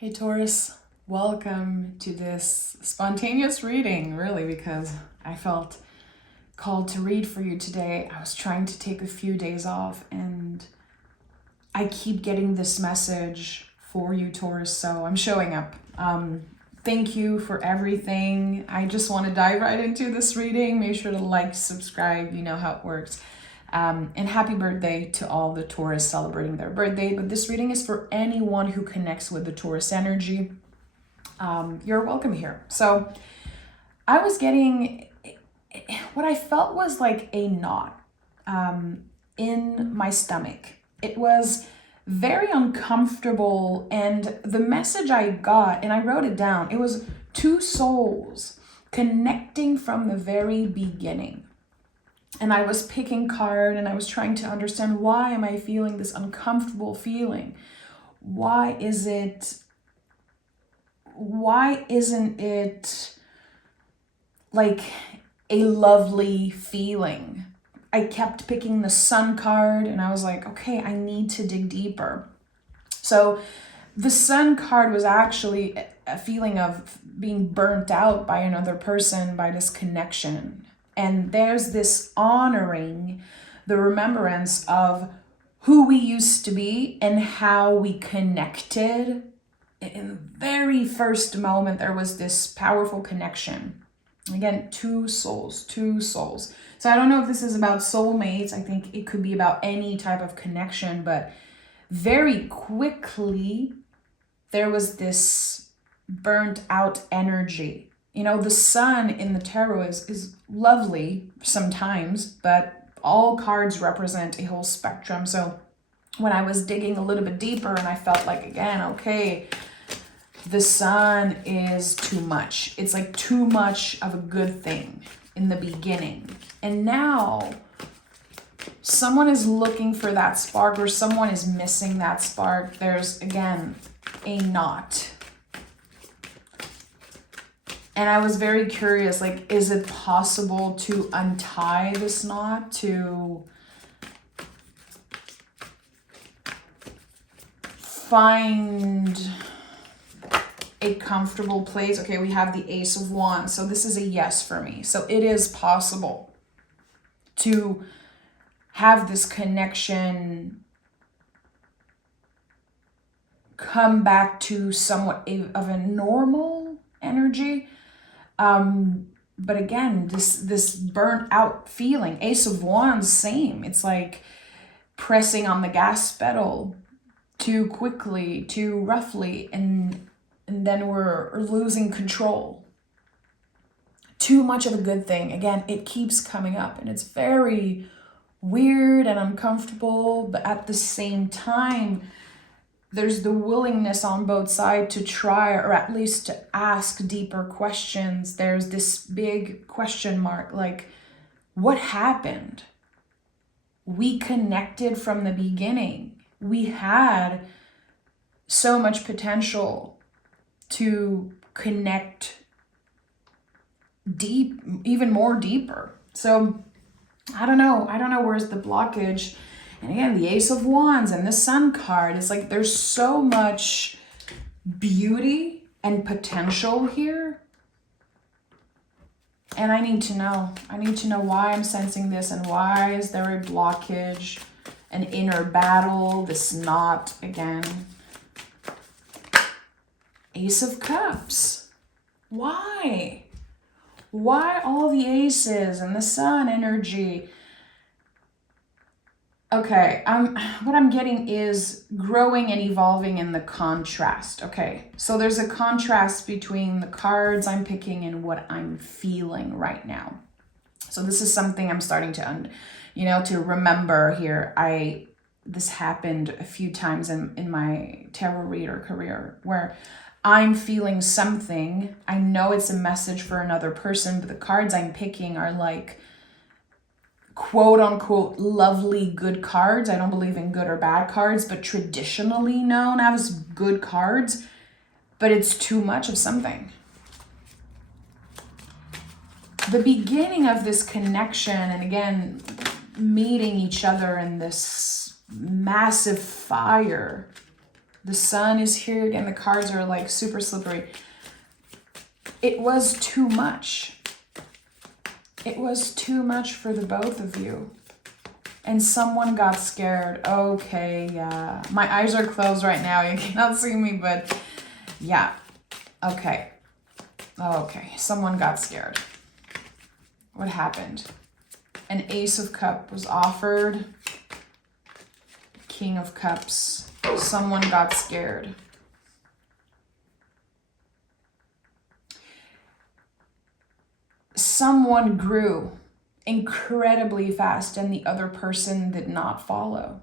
Hey Taurus, welcome to this spontaneous reading, really, because I felt called to read for you today. I was trying to take a few days off and I keep getting this message for you, Taurus, so I'm showing up. Thank you for everything. I just want to dive right into this reading. Make sure to like, subscribe, you know how it works. And happy birthday to all the Taurus celebrating their birthday. But this reading is for anyone who connects with the Taurus energy. You're welcome here. So I was getting what I felt was like a knot in my stomach. It was very uncomfortable, and the message I got, and I wrote it down, it was two souls connecting from the very beginning. And I was picking card and I was trying to understand, why am I feeling this uncomfortable feeling? Why isn't it like a lovely feeling? I kept picking the sun card and I was like, okay, I need to dig deeper. So the sun card was actually a feeling of being burnt out by another person, by this connection. And there's this honoring the remembrance of who we used to be and how we connected. In the very first moment, there was this powerful connection. Again, two souls. So I don't know if this is about soulmates. I think it could be about any type of connection, but very quickly, there was this burnt out energy. You know, the sun in the tarot is lovely sometimes, but all cards represent a whole spectrum. So when I was digging a little bit deeper and I felt like, again, okay, the sun is too much. It's like too much of a good thing in the beginning. And now someone is looking for that spark, or someone is missing that spark. There's, again, a knot. And I was very curious, like, is it possible to untie this knot, to find a comfortable place? Okay, we have the Ace of Wands, so this is a yes for me. So it is possible to have this connection come back to somewhat of a normal energy. But again, this burnt out feeling, Ace of Wands, same. It's like pressing on the gas pedal too quickly, too roughly, and then we're losing control. Too much of a good thing. Again, it keeps coming up and it's very weird and uncomfortable, but at the same time, there's the willingness on both sides to try, or at least to ask deeper questions. There's this big question mark, like, what happened? We connected from the beginning. We had so much potential to connect deep, even more deeper. So I don't know where's the blockage. And again, the Ace of Wands and the Sun card, it's like there's so much beauty and potential here. And I need to know why I'm sensing this, and why is there a blockage, an inner battle, this knot again. Ace of Cups. Why? Why all the aces and the sun energy? Okay, what I'm getting is growing and evolving in the contrast. Okay, so there's a contrast between the cards I'm picking and what I'm feeling right now. So this is something I'm starting to, to remember here. This happened a few times in my tarot reader career, where I'm feeling something. I know it's a message for another person, but the cards I'm picking are like, quote unquote, lovely good cards. I don't believe in good or bad cards, but traditionally known as good cards, but it's too much of something. The beginning of this connection, and again, meeting each other in this massive fire, The Sun is here again. The cards are like super slippery. It was too much. It was too much for the both of you. And someone got scared. Okay, yeah. My eyes are closed right now. You cannot see me, but yeah. Okay. Okay, someone got scared. What happened? An Ace of Cups was offered. King of Cups. Someone got scared. Someone grew incredibly fast and the other person did not follow.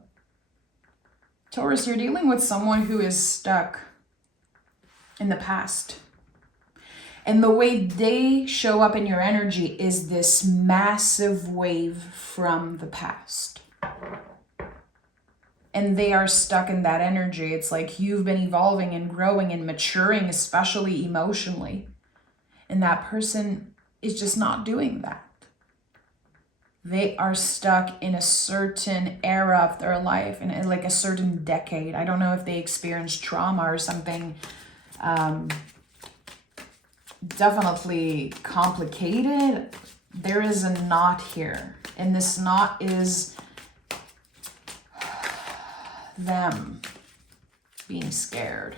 Taurus, you're dealing with someone who is stuck in the past. And the way they show up in your energy is this massive wave from the past. And they are stuck in that energy. It's like you've been evolving and growing and maturing, especially emotionally. And that person is just not doing that. They are stuck in a certain era of their life, in like a certain decade. I don't know if they experienced trauma or something. Definitely complicated. There is a knot here. And this knot is them being scared.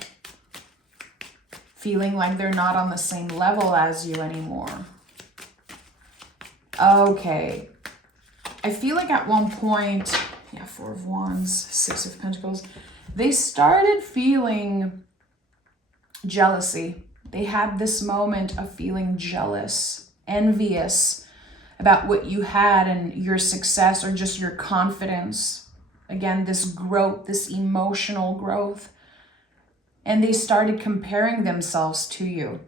Feeling like they're not on the same level as you anymore. Okay. I feel like at one point, yeah, Four of Wands, Six of Pentacles, they started feeling jealousy. They had this moment of feeling jealous, envious about what you had and your success or just your confidence. Again, this growth, this emotional growth. And they started comparing themselves to you.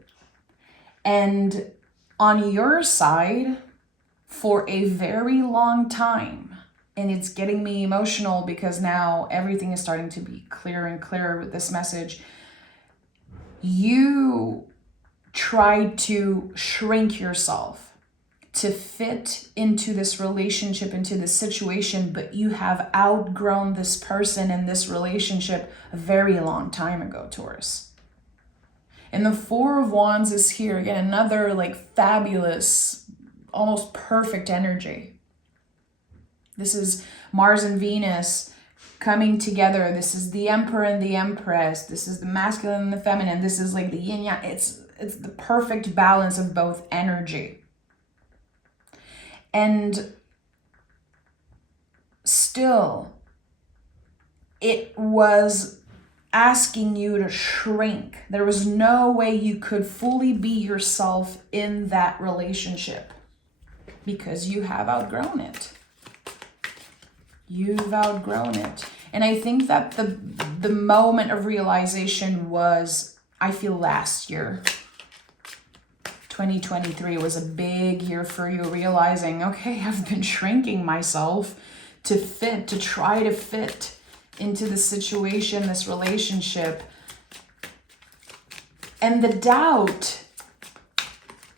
And on your side, for a very long time, and it's getting me emotional because now everything is starting to be clearer and clearer with this message, you tried to shrink yourself to fit into this relationship, into this situation, but you have outgrown this person and this relationship a very long time ago, Taurus. And the Four of Wands is here. Again, another like fabulous, almost perfect energy. This is Mars and Venus coming together. This is the Emperor and the Empress. This is the masculine and the feminine. This is like the yin yang. It's the perfect balance of both energy. And still, it was asking you to shrink. There was no way you could fully be yourself in that relationship because you have outgrown it. You've outgrown it. And I think that the moment of realization was, I feel last year. 2023 was a big year for you, realizing, okay, I've been shrinking myself to fit, to try to fit into the situation, this relationship. And the doubt,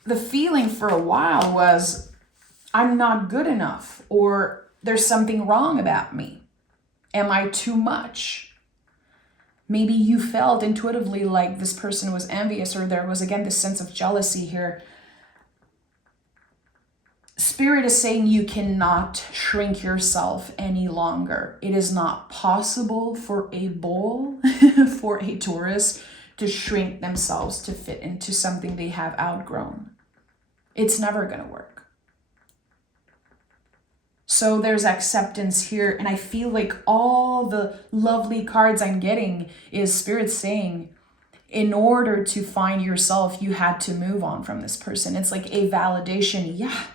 the feeling for a while was, I'm not good enough, or there's something wrong about me. Am I too much? Maybe you felt intuitively like this person was envious, or there was, again, this sense of jealousy here. Spirit is saying you cannot shrink yourself any longer. It is not possible for a bull, for a Taurus, to shrink themselves to fit into something they have outgrown. It's never going to work. So there's acceptance here. And I feel like all the lovely cards I'm getting is Spirit saying, in order to find yourself, you had to move on from this person. It's like a validation. Yeah,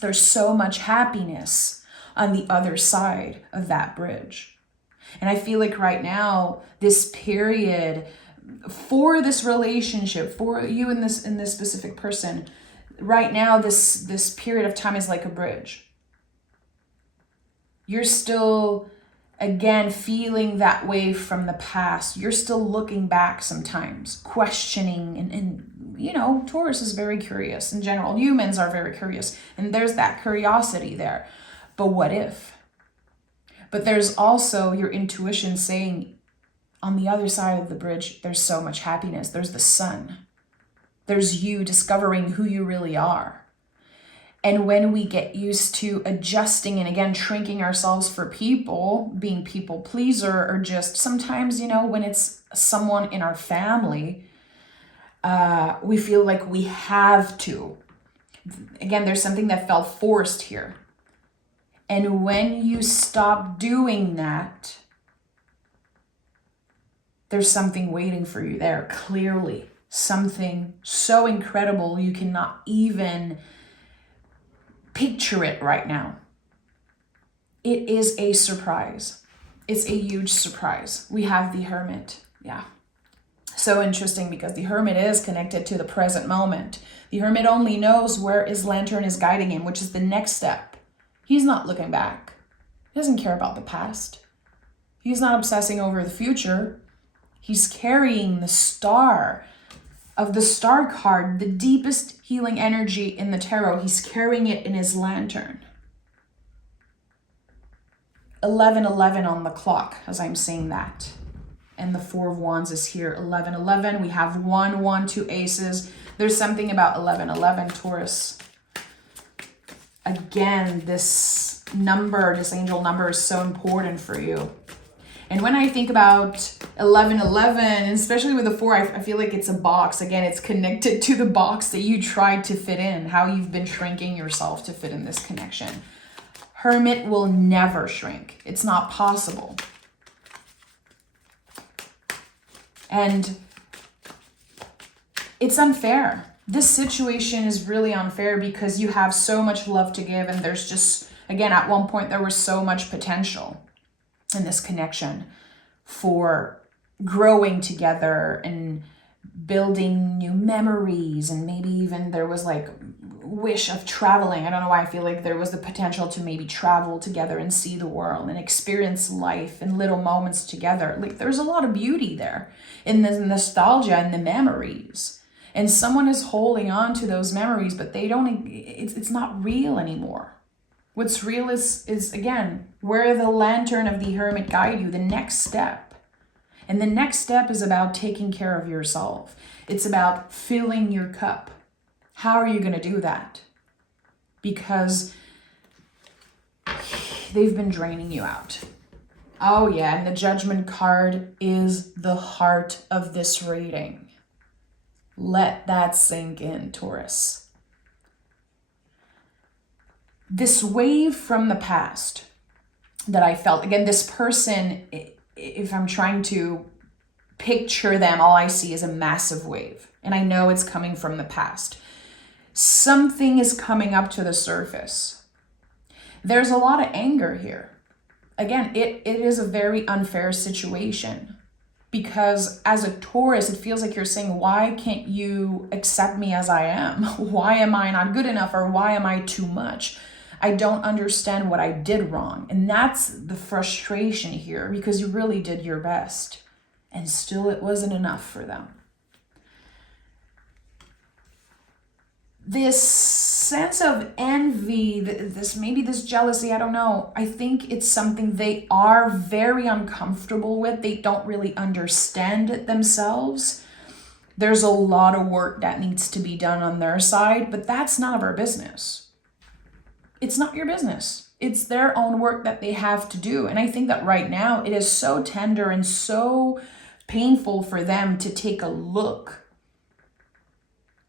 there's so much happiness on the other side of that bridge. And I feel like right now, this period for this relationship, for you and this specific person, right now, this period of time is like a bridge. You're still, again, feeling that wave from the past. You're still looking back sometimes, questioning, and you know, Taurus is very curious in general. Humans are very curious, and there's that curiosity there. But what if? But there's also your intuition saying, on the other side of the bridge, there's so much happiness. There's the sun. There's you discovering who you really are. And when we get used to adjusting and again, shrinking ourselves for people, being people pleaser, or just sometimes, when it's someone in our family, we feel like we have to. Again, there's something that felt forced here. And when you stop doing that, there's something waiting for you there, clearly. Something so incredible you cannot even picture it right now. It is a surprise. It's a huge surprise. We have the Hermit. Yeah. So interesting because the Hermit is connected to the present moment. The Hermit only knows where his lantern is guiding him, which is the next step. He's not looking back. He doesn't care about the past. He's not obsessing over the future. He's carrying the star of the star card, the deepest healing energy in the tarot. He's carrying it in his lantern. 11:11 on the clock as I'm saying that. And the Four of Wands is here. 11:11. We have 1, 1, 2 aces. There's something about 11:11, Taurus. Again, this number, this angel number is so important for you. And when I think about 11:11, especially with the 4, I feel like it's a box. Again, it's connected to the box that you tried to fit in, how you've been shrinking yourself to fit in this connection. Hermit will never shrink. It's not possible. And it's unfair. This situation is really unfair because you have so much love to give, and there's just, again, at one point there was so much potential in this connection for growing together and building new memories, and maybe even there was like wish of traveling. I don't know why I feel like there was the potential to maybe travel together and see the world and experience life in little moments together. Like there's a lot of beauty there in the nostalgia and the memories. And someone is holding on to those memories, but they don't, it's not real anymore. What's real is again, where the lantern of the Hermit guide you, the next step. And the next step is about taking care of yourself. It's about filling your cup. How are you going to do that? Because they've been draining you out. Oh yeah, and the Judgment card is the heart of this reading. Let that sink in, Taurus. This wave from the past that I felt, again, this person, if I'm trying to picture them, all I see is a massive wave. And I know it's coming from the past. Something is coming up to the surface. There's a lot of anger here. Again, it is a very unfair situation. Because as a Taurus, it feels like you're saying, why can't you accept me as I am? Why am I not good enough? Or why am I too much? I don't understand what I did wrong. And that's the frustration here, because you really did your best. And still it wasn't enough for them. This sense of envy, this jealousy, I don't know. I think it's something they are very uncomfortable with. They don't really understand it themselves. There's a lot of work that needs to be done on their side, but that's none of our business. It's not your business. It's their own work that they have to do. And I think that right now it is so tender and so painful for them to take a look,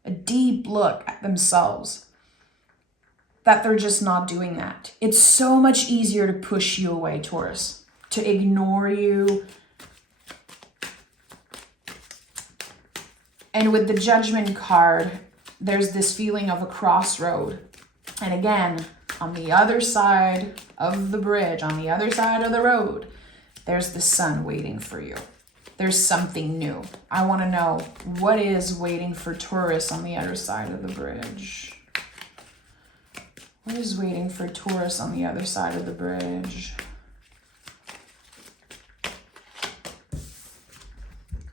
a deep look at themselves, that they're just not doing that. It's so much easier to push you away, Taurus, to ignore you. And with the Judgment card, there's this feeling of a crossroad. And again, on the other side of the bridge, on the other side of the road, there's the sun waiting for you. There's something new. I want to know what is waiting for Taurus on the other side of the bridge. What is waiting for Taurus on the other side of the bridge?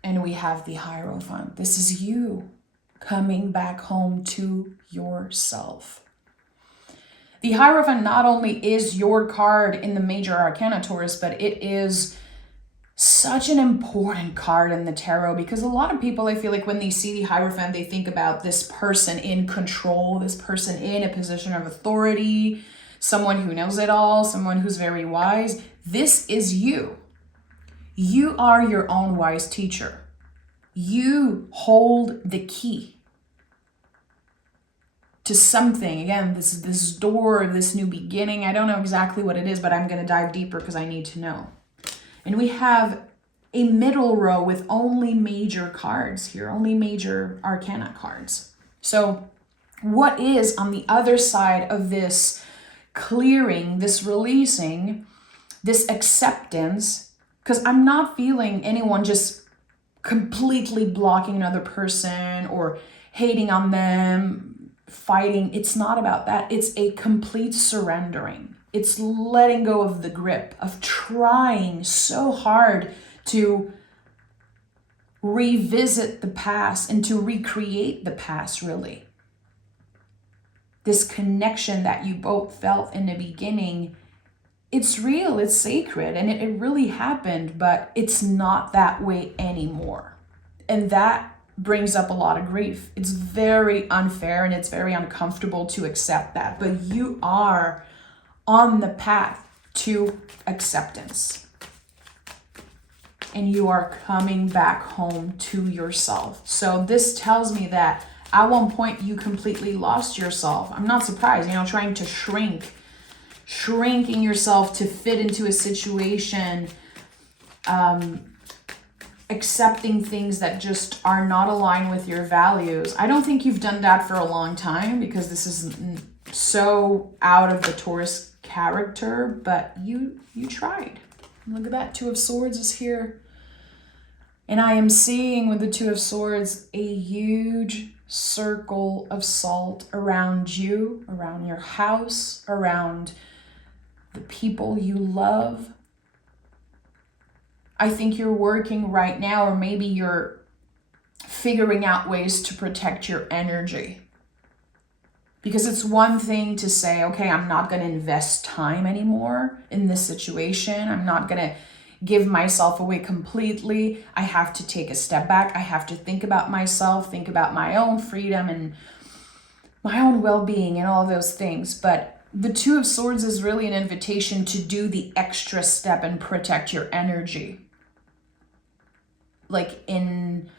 And we have the Hierophant. This is you coming back home to yourself. The Hierophant not only is your card in the major arcana, Taurus, but it is Such an important card in the tarot, because a lot of people, I feel like when they see the Hierophant, they think about this person in control, this person in a position of authority, someone who knows it all, someone who's very wise. This is you. You are your own wise teacher. You hold the key to something. Again, this door, this new beginning. I don't know exactly what it is, but I'm going to dive deeper because I need to know. And we have a middle row with only major cards here, only major arcana cards. So what is on the other side of this clearing, this releasing, this acceptance? Because I'm not feeling anyone just completely blocking another person or hating on them, fighting. It's not about that. It's a complete surrendering. It's letting go of the grip of trying so hard to revisit the past and to recreate the past, really. This connection that you both felt in the beginning, it's real, it's sacred, and it really happened, but it's not that way anymore. And that brings up a lot of grief. It's very unfair and it's very uncomfortable to accept that, but you are on the path to acceptance. And you are coming back home to yourself. So this tells me that at one point you completely lost yourself. I'm not surprised, trying to shrinking yourself to fit into a situation, accepting things that just are not aligned with your values. I don't think you've done that for a long time, because this is so out of the Taurus character, but you tried. Look at that, Two of Swords is here. And I am seeing with the Two of Swords a huge circle of salt around you, around your house, around the people you love. I think you're working right now, or maybe you're figuring out ways to protect your energy. Because it's one thing to say, okay, I'm not going to invest time anymore in this situation. I'm not going to give myself away completely. I have to take a step back. I have to think about myself, think about my own freedom and my own well-being and all those things. But the Two of Swords is really an invitation to do the extra step and protect your energy. Like in,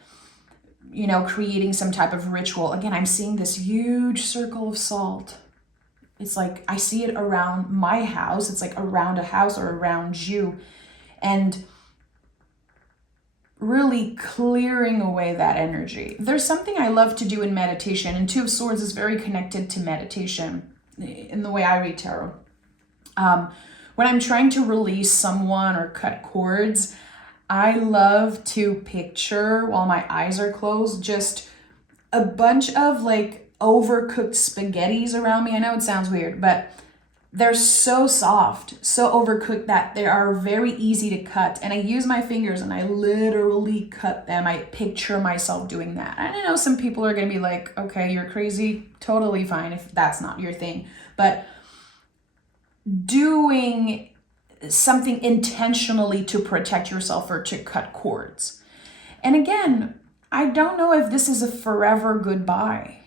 creating some type of ritual. Again, I'm seeing this huge circle of salt. It's like, I see it around my house. It's like around a house or around you. And really clearing away that energy. There's something I love to do in meditation, and Two of Swords is very connected to meditation in the way I read tarot. When I'm trying to release someone or cut cords, I love to picture, while my eyes are closed, just a bunch of like overcooked spaghettis around me. I know it sounds weird, but they're so soft, so overcooked that they are very easy to cut. And I use my fingers and I literally cut them. I picture myself doing that. And I know some people are going to be like, okay, you're crazy. Totally fine if that's not your thing. But doing something intentionally to protect yourself or to cut cords. And again, I don't know if this is a forever goodbye,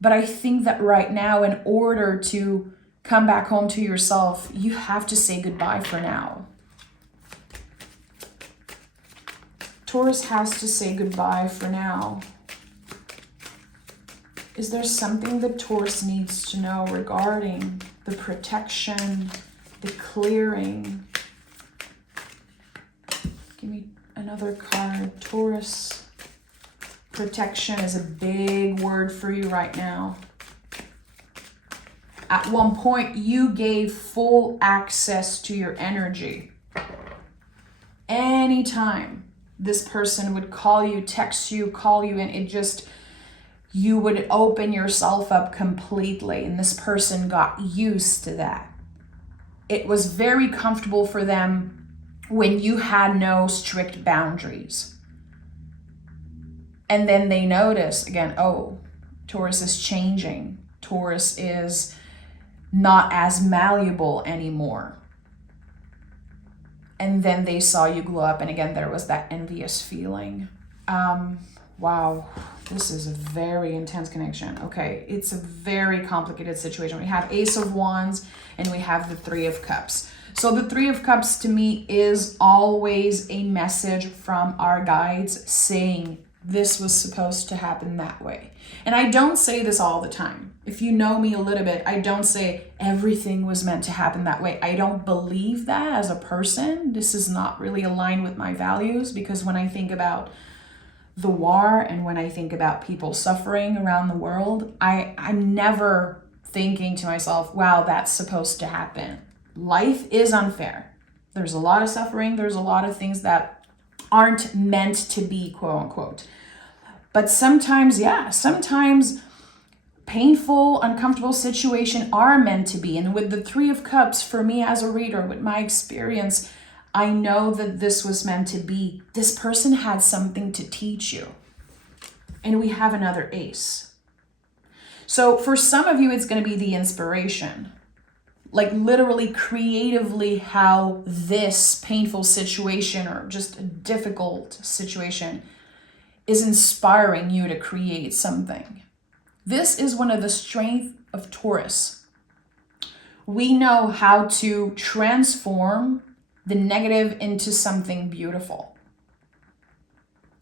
but I think that right now, in order to come back home to yourself, you have to say goodbye for now. Taurus has to say goodbye for now. Is there something that Taurus needs to know regarding the protection, the clearing? Give me another card. Taurus, protection is a big word for you right now. At one point, you gave full access to your energy. Anytime this person would call you, text you, call you, and you would open yourself up completely. And this person got used to that. It was very comfortable for them when you had no strict boundaries. And then they notice again, oh, Taurus is changing. Taurus is not as malleable anymore. and then they saw you glow up, and again, there was that envious feeling. Wow, this is a very intense connection. Okay, it's a very complicated situation. We have Ace of Wands and we have the Three of Cups. So the Three of Cups to me is always a message from our guides saying this was supposed to happen that way. And I don't say this all the time. If you know me a little bit, I don't say everything was meant to happen that way. I don't believe that as a person. This is not really aligned with my values, because when I think about the war and when I think about people suffering around the world, I'm never thinking to myself, wow, that's supposed to happen. Life is unfair. There's a lot of suffering. There's a lot of things that aren't meant to be, quote unquote. But sometimes, sometimes painful, uncomfortable situations are meant to be. And with the Three of Cups, for me as a reader, with my experience, I know that this was meant to be. This person had something to teach you. And we have another Ace. So for some of you, it's going to be the inspiration. Like literally creatively how this painful situation or just a difficult situation is inspiring you to create something. This is one of the strengths of Taurus. We know how to transform the negative into something beautiful.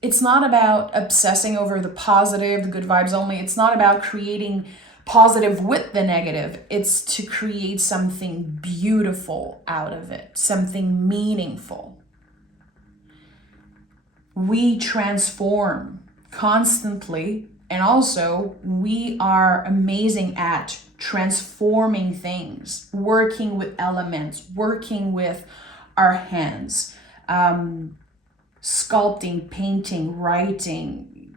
It's not about obsessing over the positive, the good vibes only. It's not about creating positive with the negative. It's to create something beautiful out of it, something meaningful. We transform constantly, and also we are amazing at transforming things, working with elements, working with our hands, sculpting, painting, writing,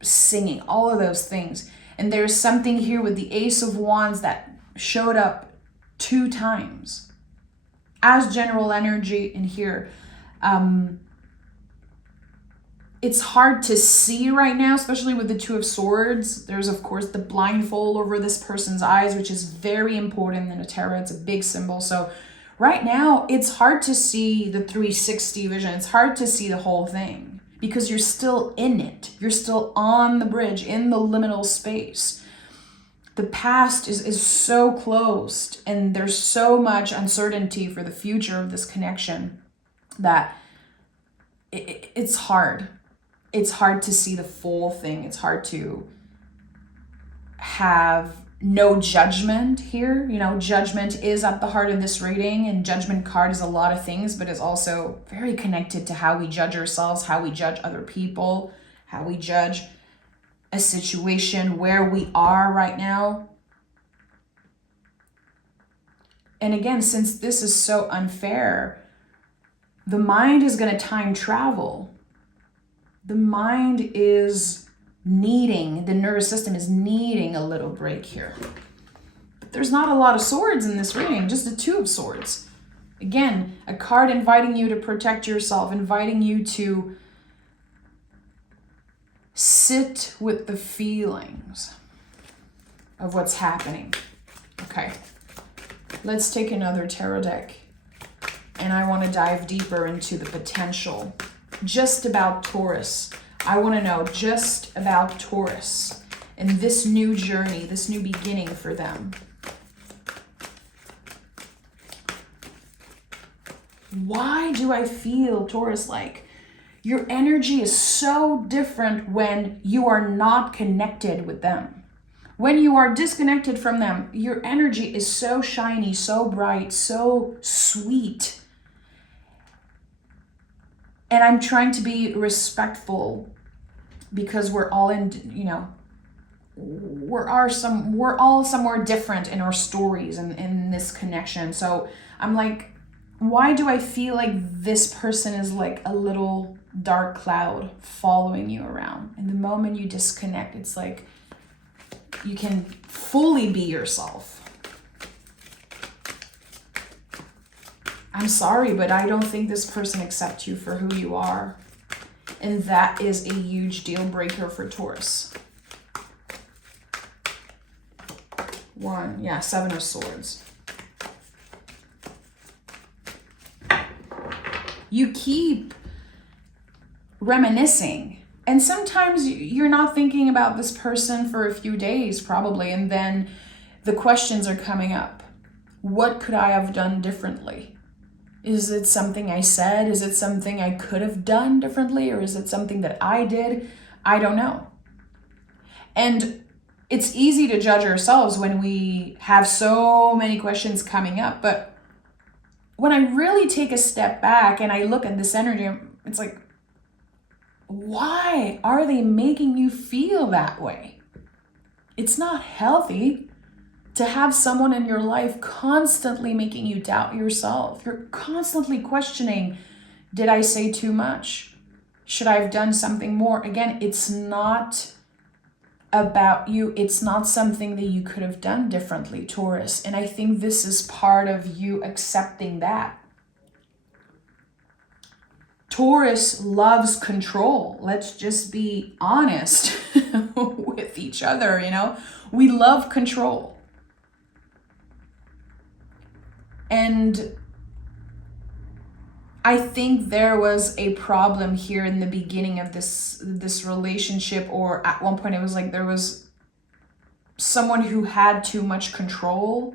singing, all of those things. And there's something here with the Ace of Wands that showed up 2 times as general energy in here. It's hard to see right now, especially with the Two of Swords. There's, of course, the blindfold over this person's eyes, which is very important in a tarot. It's a big symbol. So right now, it's hard to see the 360 vision. It's hard to see the whole thing because you're still in it. You're still on the bridge, in the liminal space. The past is so closed, and there's so much uncertainty for the future of this connection that it's hard. It's hard to see the full thing. It's hard to have no judgment here. You know, judgment is at the heart of this reading, and judgment card is a lot of things, but it's also very connected to how we judge ourselves, how we judge other people, how we judge a situation where we are right now. And again, since this is so unfair, the mind is going to time travel. The mind is needing, the nervous system is needing a little break here. But there's not a lot of swords in this reading, just a Two of Swords. Again, a card inviting you to protect yourself, inviting you to sit with the feelings of what's happening. Okay, let's take another tarot deck. And I want to dive deeper into the potential just about Taurus. I want to know just about Taurus and this new journey, this new beginning for them. Why do I feel, Taurus, like your energy is so different when you are not connected with them? When you are disconnected from them, your energy is so shiny, so bright, so sweet. And I'm trying to be respectful because we're all in, you know, we're all somewhere different in our stories and in this connection. So I'm like, why do I feel like this person is like a little dark cloud following you around? And the moment you disconnect, it's like you can fully be yourself. I'm sorry, but I don't think this person accepts you for who you are. And that is a huge deal breaker for Taurus. 7 of Swords. You keep reminiscing. And sometimes you're not thinking about this person for a few days, probably, and then the questions are coming up. What could I have done differently? Is it something I said? Is it something I could have done differently? Or is it something that I did? I don't know. And it's easy to judge ourselves when we have so many questions coming up. But when I really take a step back and I look at this energy, it's like, why are they making you feel that way? It's not healthy to have someone in your life constantly making you doubt yourself. You're constantly questioning, did I say too much? Should I have done something more? Again, it's not about you. It's not something that you could have done differently, Taurus. And I think this is part of you accepting that. Taurus loves control. Let's just be honest with each other, you know? We love control. And I think there was a problem here in the beginning of this relationship, or at one point it was like there was someone who had too much control.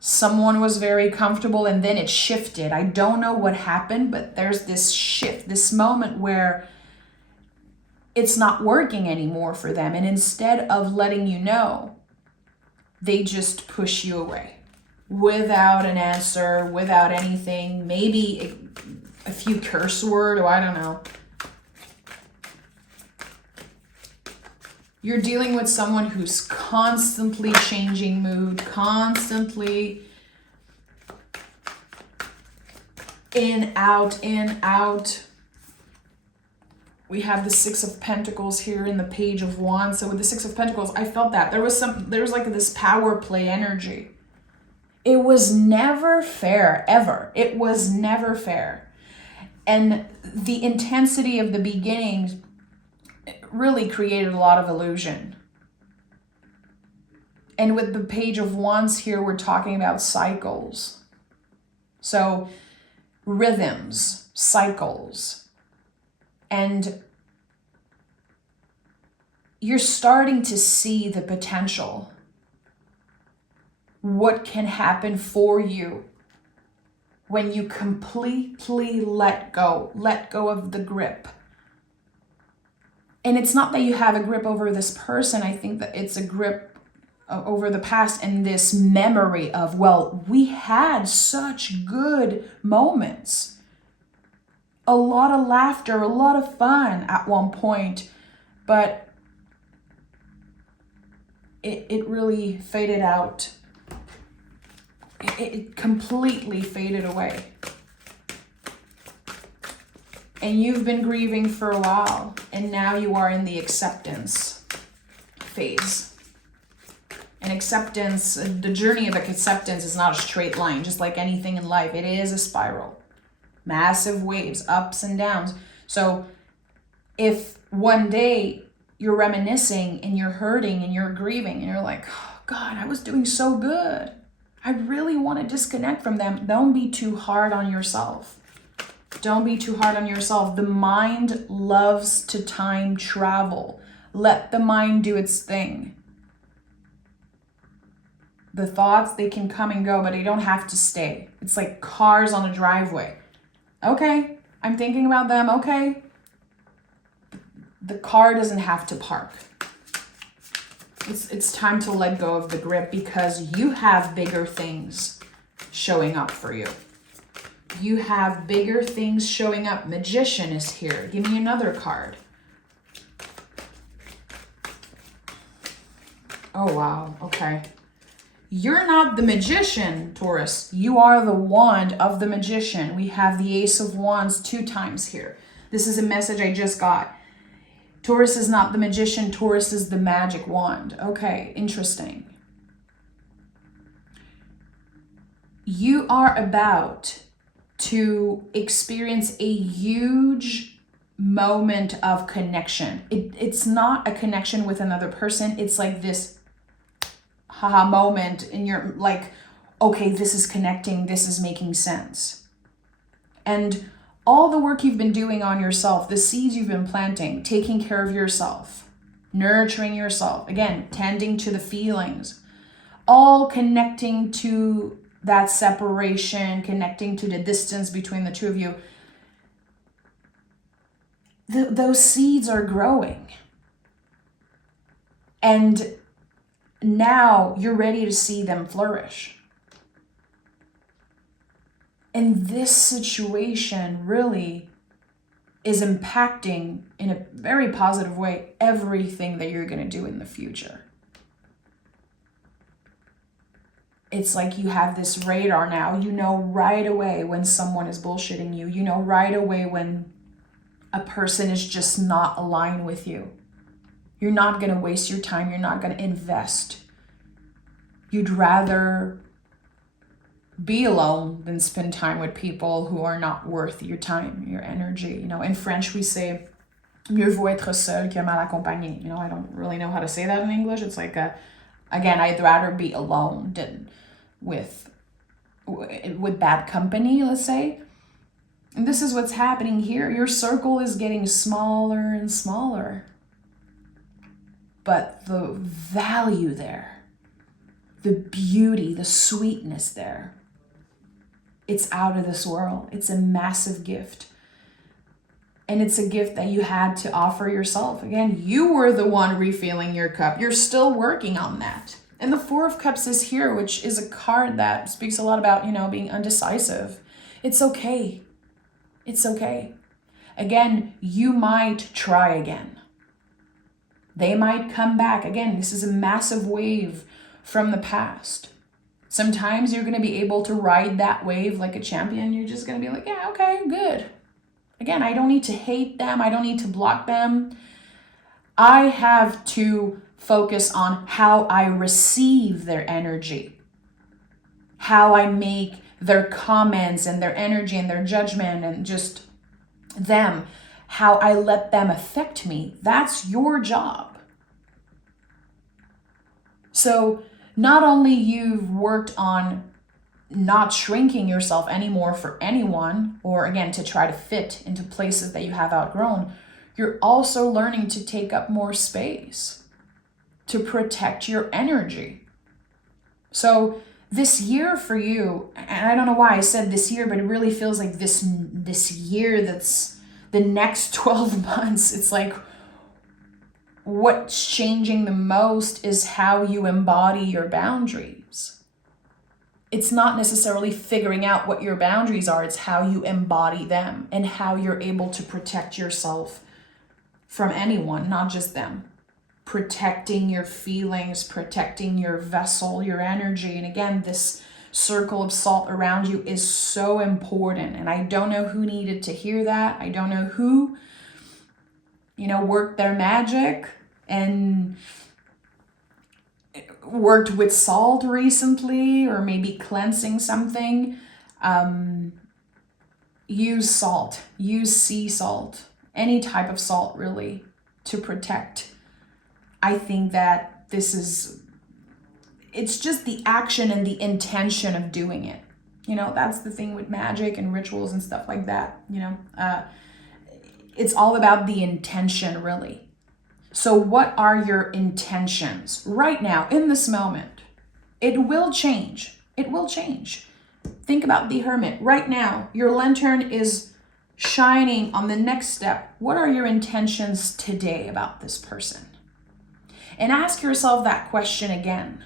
Someone was very comfortable and then it shifted. I don't know what happened, but there's this shift, this moment where it's not working anymore for them. And instead of letting you know, they just push you away without an answer, without anything, maybe a few curse word, or I don't know. You're dealing with someone who's constantly changing mood, constantly in, out. We have the Six of Pentacles here in the Page of Wands. So with the Six of Pentacles, I felt that there was like this power play energy. It was never fair, ever. It was never fair. And the intensity of the beginning really created a lot of illusion. And with the Page of Wands here, we're talking about cycles. So rhythms, cycles. And you're starting to see the potential. What can happen for you when you completely let go of the grip. And it's not that you have a grip over this person. I think that it's a grip over the past and this memory of, well, we had such good moments. A lot of laughter, a lot of fun at one point, but it really faded out. It completely faded away. And you've been grieving for a while, and now you are in the acceptance phase. And acceptance, the journey of acceptance is not a straight line, just like anything in life. It is a spiral. Massive waves, ups and downs. So if one day you're reminiscing and you're hurting and you're grieving and you're like, oh, God, I was doing so good. I really want to disconnect from them. Don't be too hard on yourself. Don't be too hard on yourself. The mind loves to time travel. Let the mind do its thing. The thoughts, they can come and go, but they don't have to stay. It's like cars on a driveway. Okay, I'm thinking about them. Okay. The car doesn't have to park. It's time to let go of the grip because you have bigger things showing up for you. You have bigger things showing up. Magician is here. Give me another card. Oh, wow. Okay. You're not the magician, Taurus. You are the wand of the magician. We have the Ace of Wands 2 times here. This is a message I just got. Taurus is not the magician. Taurus is the magic wand. Okay, interesting. You are about to experience a huge moment of connection. It's not a connection with another person. It's like this haha moment and you're like, okay, this is connecting. This is making sense. And all the work you've been doing on yourself, the seeds you've been planting, taking care of yourself, nurturing yourself, again, tending to the feelings, all connecting to that separation, connecting to the distance between the two of you, those seeds are growing. And now you're ready to see them flourish. And this situation really is impacting in a very positive way everything that you're going to do in the future. It's like you have this radar now. You know right away when someone is bullshitting you. You know right away when a person is just not aligned with you. You're not going to waste your time. You're not going to invest. You'd rather be alone than spend time with people who are not worth your time, your energy. You know, in French we say, mieux vaut être seul que mal accompagné. You know, I don't really know how to say that in English. It's like, again, I'd rather be alone than with bad company, let's say. And this is what's happening here. Your circle is getting smaller and smaller. But the value there, the beauty, the sweetness there, it's out of this world. It's a massive gift. And it's a gift that you had to offer yourself. Again, you were the one refilling your cup. You're still working on that. And the Four of Cups is here, which is a card that speaks a lot about, being undecisive. It's okay. It's okay. Again, you might try again. They might come back. Again, this is a massive wave from the past. Sometimes you're going to be able to ride that wave like a champion. You're just going to be like, yeah, okay, good. Again, I don't need to hate them. I don't need to block them. I have to focus on how I receive their energy, how I make their comments and their energy and their judgment and just them, how I let them affect me. That's your job. So not only you've worked on not shrinking yourself anymore for anyone, or again, to try to fit into places that you have outgrown, you're also learning to take up more space, to protect your energy. So this year for you, and I don't know why I said this year, but it really feels like this year that's the next 12 months. It's like what's changing the most is how you embody your boundaries. It's not necessarily figuring out what your boundaries are, it's how you embody them and how you're able to protect yourself from anyone, not just them. Protecting your feelings, protecting your vessel, your energy. And again, this circle of salt around you is so important. And I don't know who needed to hear that. I don't know who, worked their magic and worked with salt recently, or maybe cleansing something. Use salt, use sea salt, any type of salt really, to protect. I think that it's just the action and the intention of doing it. That's the thing with magic and rituals and stuff like that. It's all about the intention, really. So what are your intentions right now in this moment? It will change. It will change. Think about the Hermit. Right now, your lantern is shining on the next step. What are your intentions today about this person? And ask yourself that question again.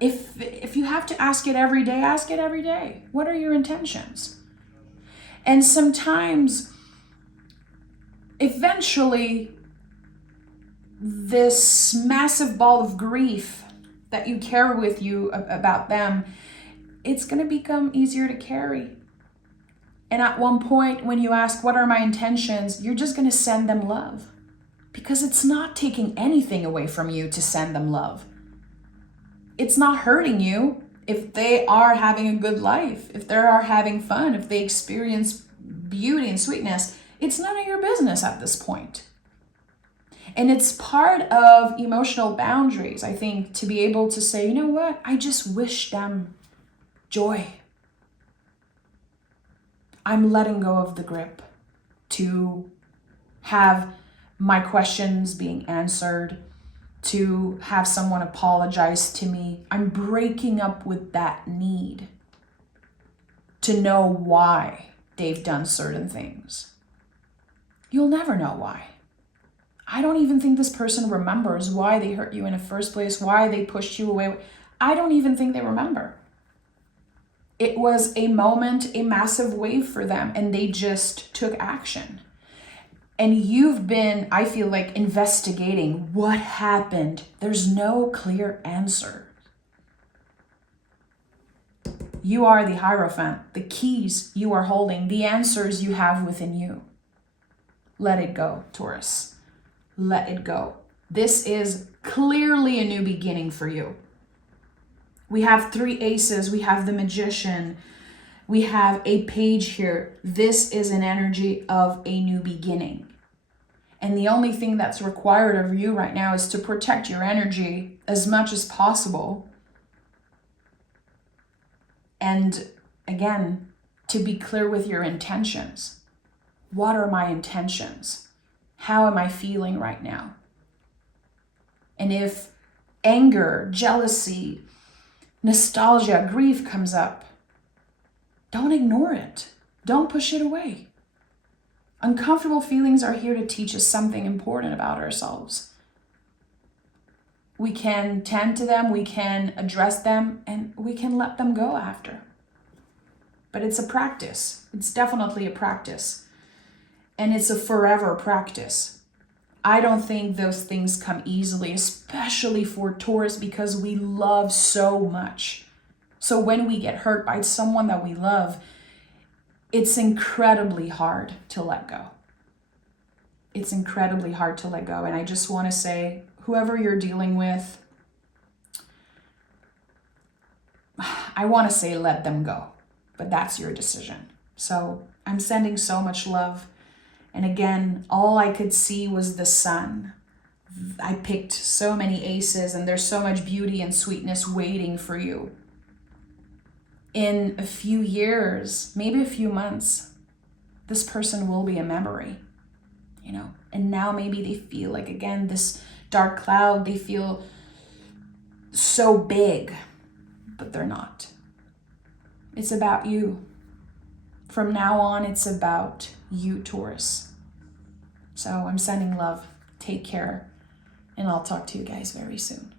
If you have to ask it every day, ask it every day. What are your intentions? And sometimes, eventually, this massive ball of grief that you carry with you about them, it's going to become easier to carry. And at one point, when you ask, what are my intentions? You're just going to send them love. Because it's not taking anything away from you to send them love. It's not hurting you if they are having a good life, if they are having fun, if they experience beauty and sweetness. It's none of your business at this point. And it's part of emotional boundaries, I think, to be able to say, you know what? I just wish them joy. I'm letting go of the grip to have my questions being answered, to have someone apologize to me. I'm breaking up with that need to know why they've done certain things. You'll never know why. I don't even think this person remembers why they hurt you in the first place, why they pushed you away. I don't even think they remember. It was a moment, a massive wave for them, and they just took action. And you've been, I feel like, investigating what happened. There's no clear answer. You are the Hierophant, the keys you are holding, the answers you have within you. Let it go, Taurus. Let it go. This is clearly a new beginning for you. We have 3 aces. We have the Magician. We have a page here. This is an energy of a new beginning. And the only thing that's required of you right now is to protect your energy as much as possible. And again, to be clear with your intentions. What are my intentions? How am I feeling right now? And if anger, jealousy, nostalgia, grief comes up, don't ignore it. Don't push it away. Uncomfortable feelings are here to teach us something important about ourselves. We can tend to them, we can address them, and we can let them go after. But it's a practice. It's definitely a practice. And it's a forever practice. I don't think those things come easily, especially for Taurus, because we love so much. So when we get hurt by someone that we love, it's incredibly hard to let go. It's incredibly hard to let go. And I just want to say, whoever you're dealing with, I want to say let them go, but that's your decision. So I'm sending so much love. And again, all I could see was the sun. I picked so many aces, and there's so much beauty and sweetness waiting for you. In a few years, maybe a few months, this person will be a memory, and now maybe they feel like, again, this dark cloud, they feel so big, but they're not. It's about you. From now on, it's about you, Taurus. So I'm sending love. Take care, and I'll talk to you guys very soon.